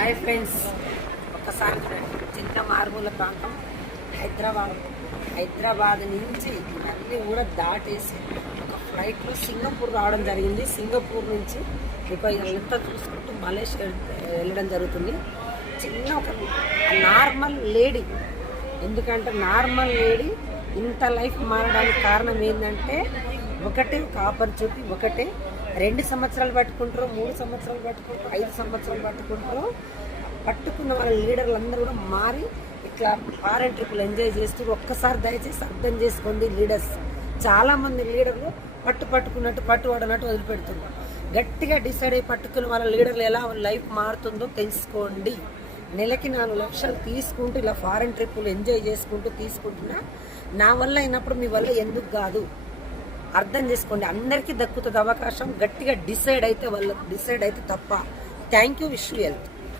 Hi friends ఒకసారి చూడండి. చిన్న మారుమూల ప్రాంతం హైదరాబాద్. హైదరాబాద్ నుంచి ఇవన్నీ కూడా దాటేసి ఒక ఫ్లైట్లో సింగపూర్ రావడం జరిగింది. సింగపూర్ నుంచి ఇక ఇదంతా చూసుకుంటూ మలేషియా వెళ్ళడం జరుగుతుంది. చిన్న ఒక నార్మల్ లేడీ ఎందుకంటే నార్మల్ లేడీ ఇంత లైఫ్ మారడానికి కారణం ఏంటంటే ఒకటే ఒక ఆపర్చునిటీ ఒకటే రెండు సంవత్సరాలు పట్టుకుంటారు మూడు సంవత్సరాలు పట్టుకుంటారు ఐదు సంవత్సరాలు పట్టుకుంటారు. పట్టుకున్న వాళ్ళ లీడర్లు అందరూ కూడా మారి ఇట్లా ఫారెన్ ట్రిప్పులు ఎంజాయ్ చేస్తూ ఒక్కసారి దయచేసి అర్థం చేసుకోండి లీడర్స్ చాలామంది లీడర్లు పట్టు పట్టుకున్నట్టు పట్టు పడనట్టు వదిలిపెడుతున్నారు. గట్టిగా డిసైడ్ అయ్యి పట్టుకున్న వాళ్ళ లీడర్లు ఎలా లైఫ్ మారుతుందో తెలుసుకోండి. నెలకి నాలుగు లక్షలు తీసుకుంటూ ఇలా ఫారెన్ ట్రిప్పులు ఎంజాయ్ చేసుకుంటూ తీసుకుంటున్నా నా వల్ల అయినప్పుడు మీ వల్ల ఎందుకు కాదు? అర్థం చేసుకోండి. అందరికీ దక్కుతుంది అవకాశం. గట్టిగా డిసైడ్ అయితే వాళ్ళ డిసైడ్ అయితే తప్ప. Thank you wish health